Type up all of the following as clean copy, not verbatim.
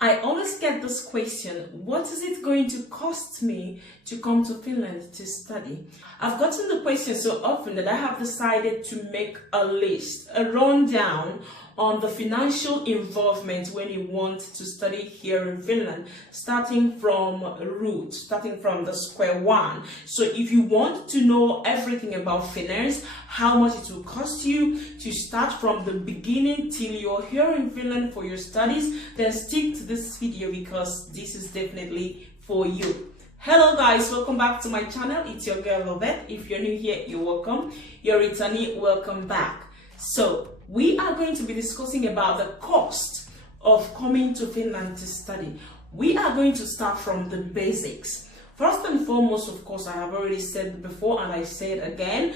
I always get this question, what is it going to cost me to come to Finland to study? I've gotten the question so often that I have decided to make a list, a rundown on the financial involvement when you want to study here in Finland, starting from starting from the square one. So if you want to know everything about finance, how much it will cost you to start from the beginning till you're here in Finland for your studies, then stick to this video because this is definitely for you. Hello guys, welcome back to my channel. It's your girl Loveth. If you're new here, you're welcome. You're returnee, welcome back. So we are going to be discussing about the cost of coming to Finland to study. We are going to start from the basics. First and foremost, of course, I have already said before and I say it again.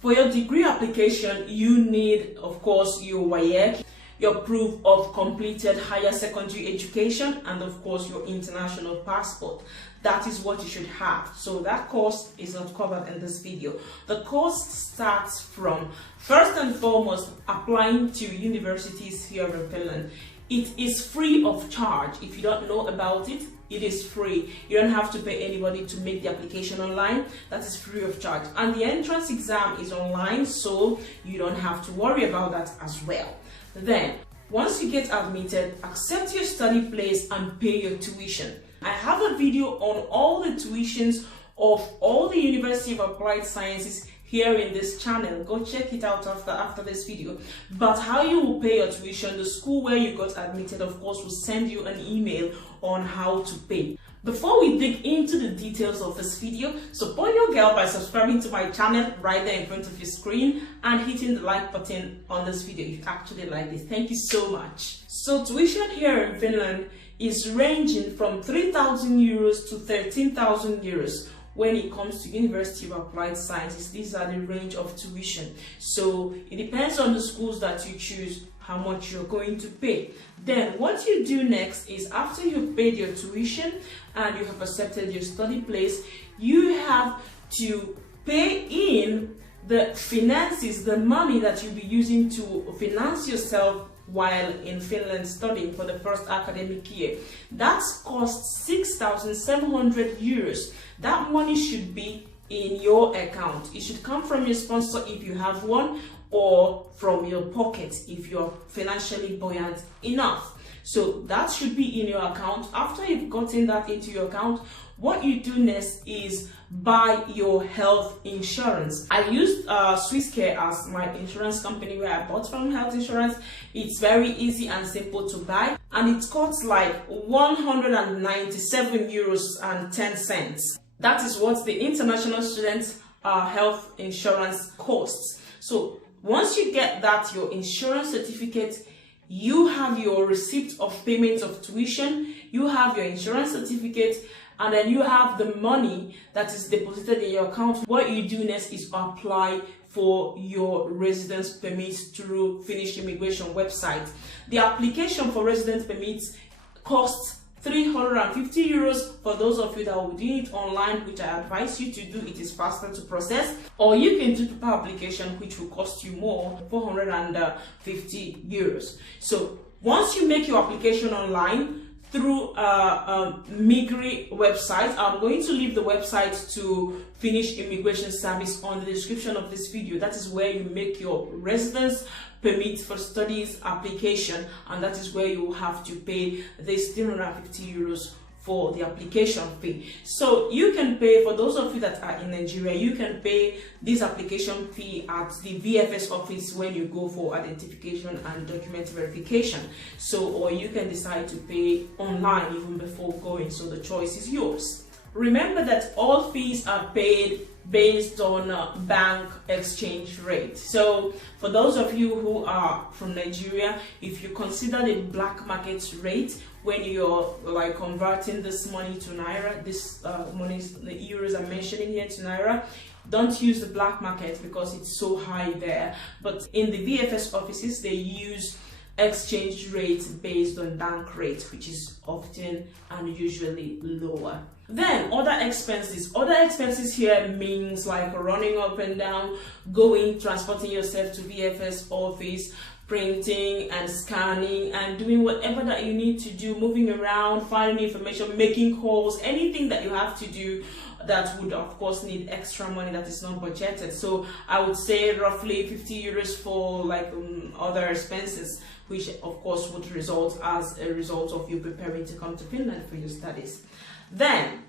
For your degree application, you need, of course, your WAEC, your proof of completed higher secondary education, and of course your international passport. That is what you should have. So that cost is not covered in this video. The cost starts from, first and foremost, applying to universities here in Finland. It is free of charge. If you don't know about it, it is free. You don't have to pay anybody to make the application online. That is free of charge. And the entrance exam is online, so you don't have to worry about that as well. Then, once you get admitted, accept your study place and pay your tuition. I have a video on all the tuitions of all the University of Applied Sciences here in this channel. Go check it out after this video. But how you will pay your tuition, the school where you got admitted, of course, will send you an email on how to pay. Before we dig into the details of this video, support your girl by subscribing to my channel right there in front of your screen and hitting the like button on this video if you actually like it. Thank you so much. So tuition here in Finland is ranging from 3,000 euros to 13,000 euros. When it comes to University of Applied Sciences, these are the range of tuition. So it depends on the schools that you choose how much you're going to pay. Then what you do next is, after you've paid your tuition and you have accepted your study place, you have to pay in the finances, the money that you'll be using to finance yourself while in Finland studying for the first academic year. That costs 6,700 euros. That money should be in your account. It should come from your sponsor if you have one, or from your pocket if you're financially buoyant enough. So that should be in your account. After you've gotten that into your account, what you do next is buy your health insurance. I used Swisscare as my insurance company where I bought from health insurance. It's very easy and simple to buy, and it costs like 197 euros and 10 cents. That is what the international student health insurance costs. So once you get that, your insurance certificate, you have your receipt of payment of tuition, you have your insurance certificate, and then you have the money that is deposited in your account. What you do next is apply for your residence permit through Finnish immigration website. The application for residence permits costs 350 euros for those of you that will do it online, which I advise you to do. It is faster to process. Or you can do paper application, which will cost you more, 450 euros. So once you make your application online through Migri website, I'm going to leave the website to Finnish Immigration Service on the description of this video. That is where you make your residence permit for studies application, and that is where you will have to pay this 350 euros for the application fee. So you can pay, for those of you that are in Nigeria, you can pay this application fee at the VFS office when you go for identification and document verification. So, or you can decide to pay online even before going, so the choice is yours. Remember that all fees are paid based on bank exchange rate. So for those of you who are from Nigeria, if you consider the black market rate when you're like converting this money to naira, this money, the euros I'm mentioning here, to naira, don't use the black market because it's so high there. But in the VFS offices, they use exchange rate based on bank rate, which is often and usually lower. Then other expenses. Other expenses here means like running up and down, going, transporting yourself to VFS office, printing and scanning and doing whatever that you need to do, moving around, finding information, making calls, anything that you have to do that would of course need extra money that is not budgeted. So I would say roughly 50 euros for like other expenses, which of course would result as a result of you preparing to come to Finland for your studies. Then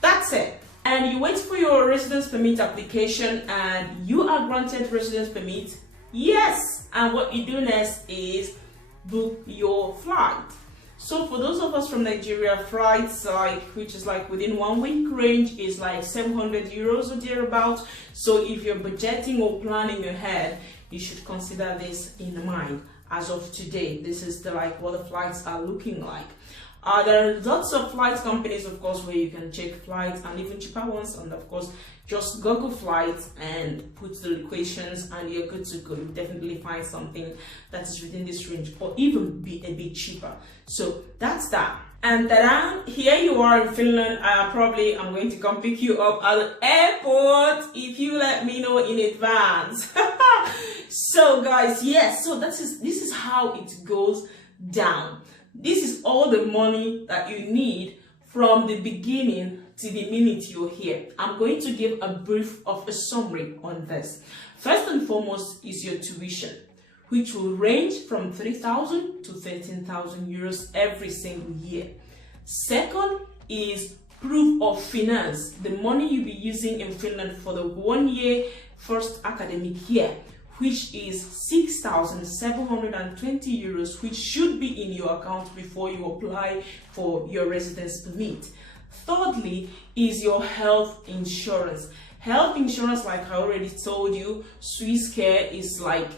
that's it. And you wait for your residence permit application and you are granted residence permit. Yes, and what you do next is book your flight. So for those of us from Nigeria, flights which is like within 1 week range is like 700 euros or thereabouts. So if you're budgeting or planning ahead, you should consider this in mind. As of today, this is what the flights are looking like. There are lots of flight companies, of course, where you can check flights and even cheaper ones, and of course just Google flights and put the equations and you're good to go. You'll definitely find something that is within this range or even be a bit cheaper. So that's that. And here you are in Finland. I'm going to come pick you up at the airport if you let me know in advance. So guys, yes, so this is how it goes down. This is all the money that you need from the beginning to the minute you're here. I'm going to give a brief of a summary on this. First and foremost is your tuition, which will range from 3,000 to 13,000 euros every single year. Second is proof of finance, the money you'll be using in Finland for the 1 year first academic year, which is 6,720 euros, which should be in your account before you apply for your residence permit. Thirdly is your health insurance. Health insurance, like I already told you, Swiss Care is like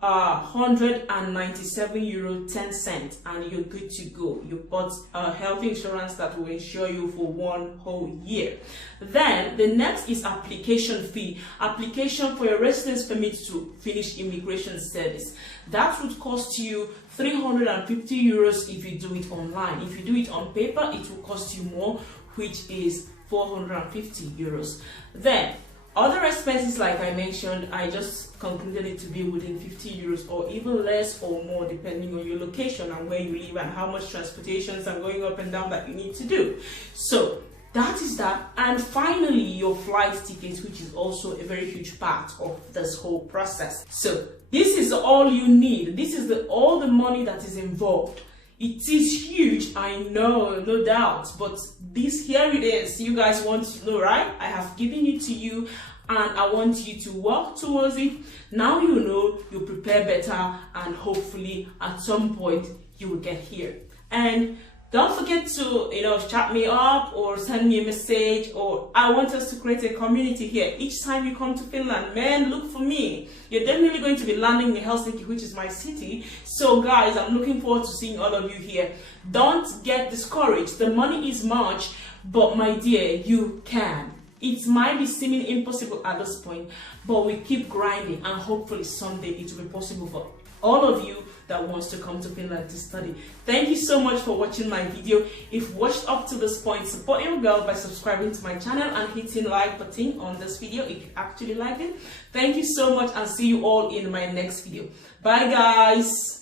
197 euro 10 cents, and you're good to go. You bought a health insurance that will insure you for 1 whole year. Then the next is application fee. Application for your residence permit to finish immigration service. That would cost you 350 euros if you do it online. If you do it on paper, it will cost you more, which is 450 euros. Then other expenses, like I mentioned, I just concluded it to be within 50 euros or even less or more, depending on your location and where you live and how much transportations and going up and down that you need to do. So that is that. And finally, your flight tickets, which is also a very huge part of this whole process. So this is all you need. This is all the money that is involved. It is huge, I know, no doubt, but here it is. You guys want to know, right? I have given it to you and I want you to work towards it. Now you know, you prepare better, and hopefully at some point you will get here. And don't forget to, chat me up or send me a message, or I want us to create a community here. Each time you come to Finland, man, look for me. You're definitely going to be landing in Helsinki, which is my city. So guys, I'm looking forward to seeing all of you here. Don't get discouraged. The money is much, but my dear, you can. It might be seeming impossible at this point, but we keep grinding and hopefully someday it will be possible for all of you that wants to come to Finland to study. Thank you so much for watching my video. If you watched up to this point, support your girl by subscribing to my channel and hitting like button on this video if you actually liked it. Thank you so much, and see you all in my next video. Bye guys.